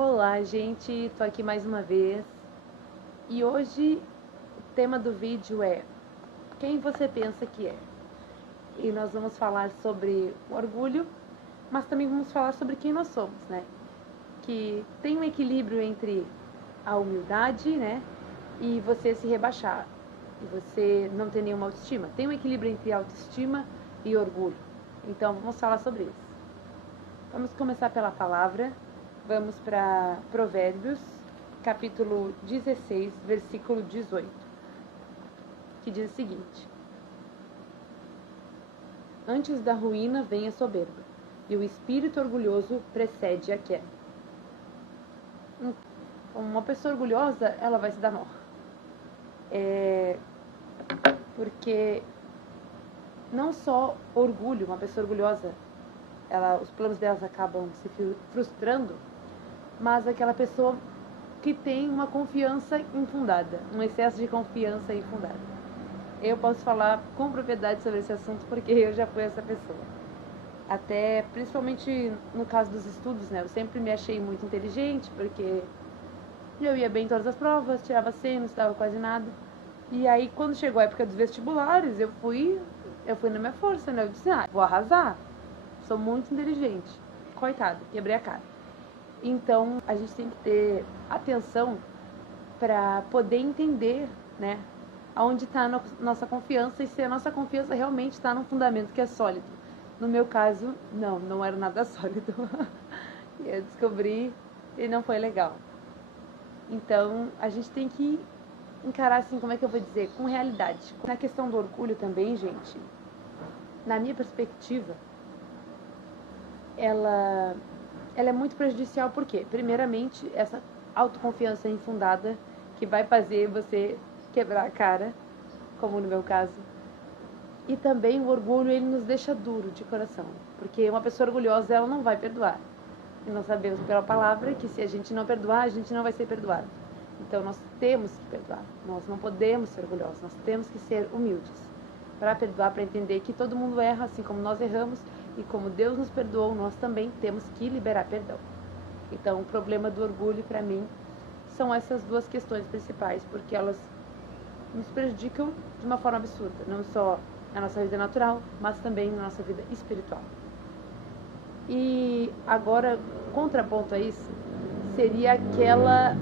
Olá, gente, tô aqui mais uma vez e hoje o tema do vídeo é quem você pensa que é? E nós vamos falar sobre o orgulho, mas também vamos falar sobre quem nós somos, né? Que tem um equilíbrio entre a humildade, né? E você se rebaixar, e você não ter nenhuma autoestima. Tem um equilíbrio entre autoestima e orgulho. Então vamos falar sobre isso. Vamos começar pela palavra. Vamos para Provérbios, capítulo 16, versículo 18, que diz o seguinte: Antes da ruína vem a soberba, e o espírito orgulhoso precede a queda. Uma pessoa orgulhosa, ela vai se dar mal. Porque não só orgulho, uma pessoa orgulhosa, os planos delas acabam se frustrando, mas aquela pessoa que tem uma confiança infundada, um excesso de confiança infundada. Eu posso falar com propriedade sobre esse assunto porque eu já fui essa pessoa. Até, principalmente no caso dos estudos, né? Eu sempre me achei muito inteligente porque eu ia bem em todas as provas, tirava 100, não estudava quase nada. E aí, quando chegou a época dos vestibulares, eu fui na minha força, né? Eu disse, vou arrasar. Sou muito inteligente. Coitado, quebrei a cara. Então, a gente tem que ter atenção para poder entender, né, aonde está a nossa confiança e se a nossa confiança realmente está num fundamento que é sólido. No meu caso, não era nada sólido. E eu descobri e não foi legal. Então, a gente tem que encarar assim, como é que eu vou dizer, com realidade. Na questão do orgulho também, gente, na minha perspectiva, ela é muito prejudicial porque, primeiramente, essa autoconfiança infundada que vai fazer você quebrar a cara, como no meu caso. E também o orgulho, ele nos deixa duro de coração, porque uma pessoa orgulhosa, ela não vai perdoar. E nós sabemos pela palavra que se a gente não perdoar, a gente não vai ser perdoado. Então nós temos que perdoar, nós não podemos ser orgulhosos, nós temos que ser humildes para perdoar, para entender que todo mundo erra, assim como nós erramos, e como Deus nos perdoou, nós também temos que liberar perdão. Então o problema do orgulho, para mim, são essas duas questões principais, porque elas nos prejudicam de uma forma absurda, não só na nossa vida natural, mas também na nossa vida espiritual. E agora, contraponto a isso, seria aquela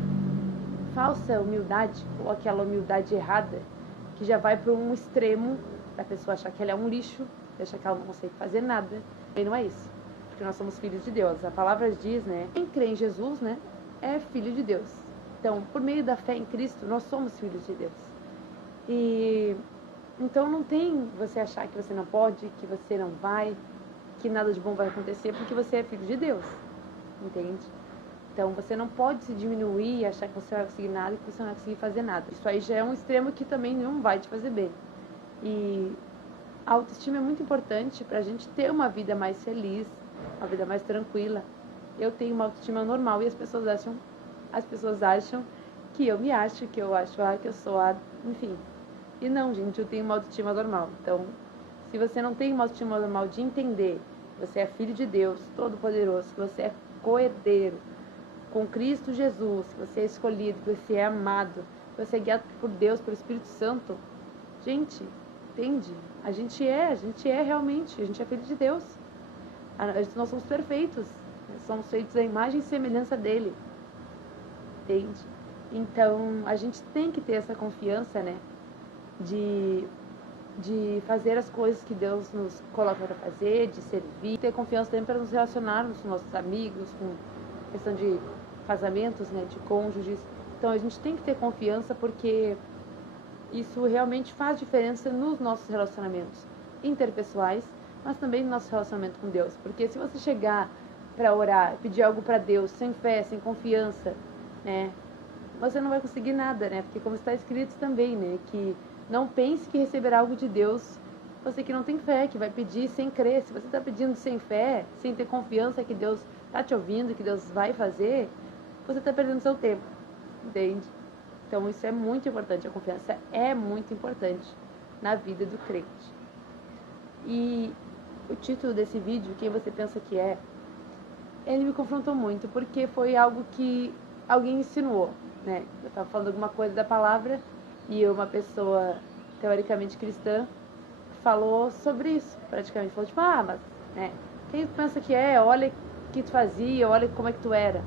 falsa humildade, ou aquela humildade errada, que já vai para um extremo da pessoa achar que ela é um lixo, achar que ela não consegue fazer nada. E não é isso, porque nós somos filhos de Deus. A palavra diz, né, quem crê em Jesus, né, é filho de Deus. Então, por meio da fé em Cristo, nós somos filhos de Deus. E então não tem você achar que você não pode, que você não vai, que nada de bom vai acontecer, porque você é filho de Deus, entende? Então você não pode se diminuir e achar que você não vai conseguir nada e que você não vai conseguir fazer nada. Isso aí já é um extremo que também não vai te fazer bem. E a autoestima é muito importante para a gente ter uma vida mais feliz, uma vida mais tranquila. Eu tenho uma autoestima normal e as pessoas acham que eu me acho, que eu acho que eu sou enfim. E não, gente, eu tenho uma autoestima normal. Então, se você não tem uma autoestima normal de entender que você é filho de Deus, todo-poderoso, que você é coerdeiro com Cristo Jesus, que você é escolhido, que você é amado, que você é guiado por Deus, pelo Espírito Santo, gente, entende? A gente é realmente, a gente é filho de Deus. Nós somos perfeitos, somos feitos à imagem e semelhança dele, entende? Então, a gente tem que ter essa confiança, né? De fazer as coisas que Deus nos coloca para fazer, de servir, ter confiança também para nos relacionarmos com nossos amigos, com questão de casamentos, né, de cônjuges. Então a gente tem que ter confiança porque isso realmente faz diferença nos nossos relacionamentos interpessoais, mas também no nosso relacionamento com Deus. Porque se você chegar para orar, pedir algo para Deus sem fé, sem confiança, né, você não vai conseguir nada, né? Porque como está escrito também, né, que não pense que receberá algo de Deus você que não tem fé, que vai pedir sem crer. Se você está pedindo sem fé, sem ter confiança que Deus está te ouvindo, que Deus vai fazer, você está perdendo seu tempo, entende? Então isso é muito importante, a confiança é muito importante na vida do crente. E o título desse vídeo, quem você pensa que é, ele me confrontou muito, porque foi algo que alguém insinuou, né? Eu estava falando alguma coisa da palavra e uma pessoa teoricamente cristã falou sobre isso, praticamente. Falou tipo, mas, né? Quem tu pensa que é? Olha o que tu fazia, olha como é que tu era.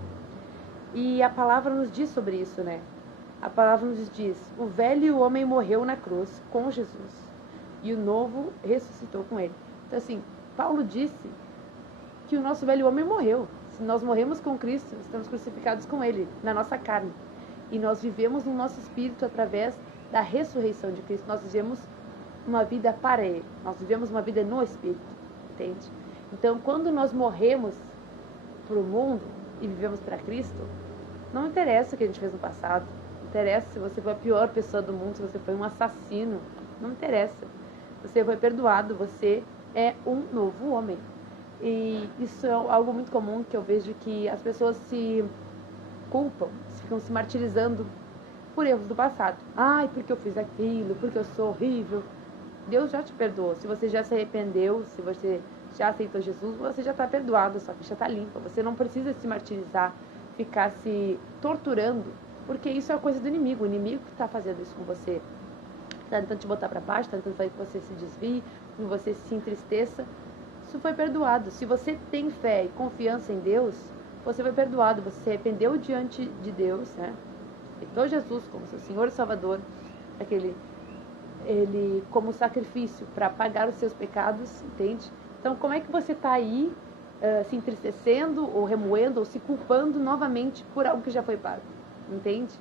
E a palavra nos diz sobre isso, né? A palavra nos diz, o velho homem morreu na cruz com Jesus e o novo ressuscitou com ele. Então, assim, Paulo disse que o nosso velho homem morreu. Se nós morremos com Cristo, estamos crucificados com ele, na nossa carne. E nós vivemos no nosso espírito através da ressurreição de Cristo. Nós vivemos uma vida para ele. Nós vivemos uma vida no espírito, entende? Então, quando nós morremos para o mundo e vivemos para Cristo, não interessa o que a gente fez no passado. Não interessa se você foi a pior pessoa do mundo, se você foi um assassino. Não interessa. Você foi perdoado, você é um novo homem. E isso é algo muito comum, que eu vejo que as pessoas se culpam, ficam se martirizando por erros do passado. Ai, porque eu fiz aquilo, porque eu sou horrível. Deus já te perdoou. Se você já se arrependeu, se você já aceitou Jesus, você já está perdoado, sua ficha está limpa. Você não precisa se martirizar, ficar se torturando, porque isso é a coisa do inimigo. O inimigo que está fazendo isso com você. Está tentando te botar para baixo, está tentando fazer que você se desvie, que você se entristeça. Isso foi perdoado. Se você tem fé e confiança em Deus, você foi perdoado. Você se arrependeu diante de Deus, né? Aceitou Jesus como seu Senhor e Salvador, ele como sacrifício para pagar os seus pecados, entende? Então, como é que você está aí se entristecendo, ou remoendo, ou se culpando novamente por algo que já foi pago? Entende?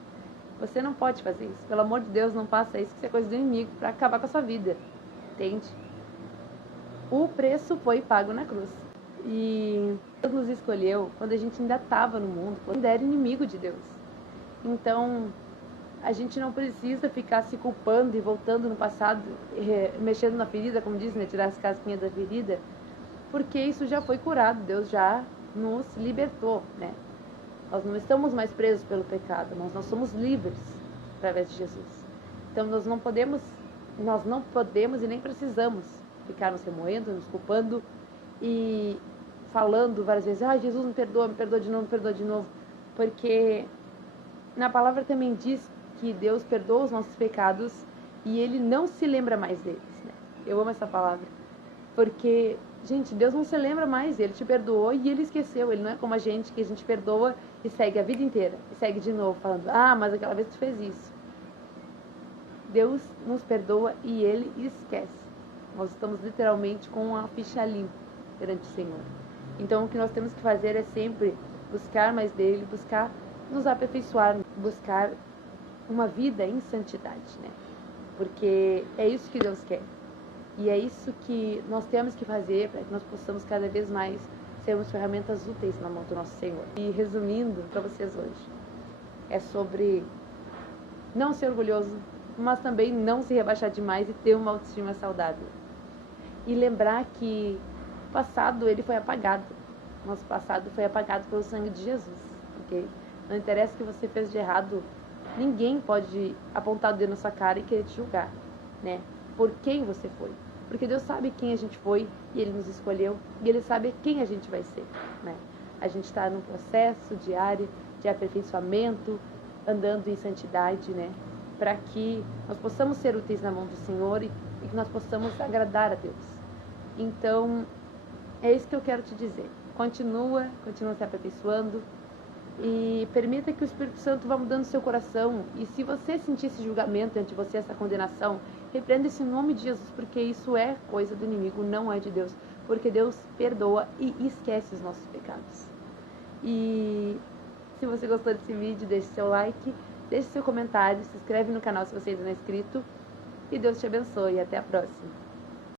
Você não pode fazer isso. Pelo amor de Deus, não faça isso, que isso é coisa do inimigo para acabar com a sua vida. Entende? O preço foi pago na cruz. E Deus nos escolheu quando a gente ainda estava no mundo, quando ainda era inimigo de Deus. Então, a gente não precisa ficar se culpando e voltando no passado, mexendo na ferida, como diz, né? Tirar as casquinhas da ferida, porque isso já foi curado. Não já nos libertou, né? Nós não estamos mais presos pelo pecado, nós somos livres através de Jesus. Então, nós não podemos e nem precisamos ficar nos remoendo, nos culpando e falando várias vezes, Jesus me perdoa de novo, me perdoa de novo. Porque na palavra também diz que Deus perdoa os nossos pecados e Ele não se lembra mais deles, né? Eu amo essa palavra. Porque, gente, Deus não se lembra mais, Ele te perdoou e Ele esqueceu. Ele não é como a gente, que a gente perdoa e segue a vida inteira. E segue de novo, falando, mas aquela vez tu fez isso. Deus nos perdoa e Ele esquece. Nós estamos literalmente com a ficha limpa perante o Senhor. Então, o que nós temos que fazer é sempre buscar mais dEle, buscar nos aperfeiçoar, buscar uma vida em santidade, né? Porque é isso que Deus quer. E é isso que nós temos que fazer para que nós possamos cada vez mais sermos ferramentas úteis na mão do nosso Senhor. E resumindo para vocês hoje, é sobre não ser orgulhoso, mas também não se rebaixar demais e ter uma autoestima saudável. E lembrar que o passado, ele foi apagado. Nosso passado foi apagado pelo sangue de Jesus, ok? Não interessa o que você fez de errado, ninguém pode apontar o dedo na sua cara e querer te julgar, né? Por quem você foi. Porque Deus sabe quem a gente foi e Ele nos escolheu e Ele sabe quem a gente vai ser, né? A gente está num processo diário de aperfeiçoamento, andando em santidade, né? Para que nós possamos ser úteis na mão do Senhor e que nós possamos agradar a Deus. Então, é isso que eu quero te dizer. Continua se aperfeiçoando e permita que o Espírito Santo vá mudando seu coração. E se você sentir esse julgamento ante você, essa condenação, repreenda esse nome de Jesus, porque isso é coisa do inimigo, não é de Deus. Porque Deus perdoa e esquece os nossos pecados. E se você gostou desse vídeo, deixe seu like, deixe seu comentário, se inscreve no canal se você ainda não é inscrito. E Deus te abençoe. Até a próxima.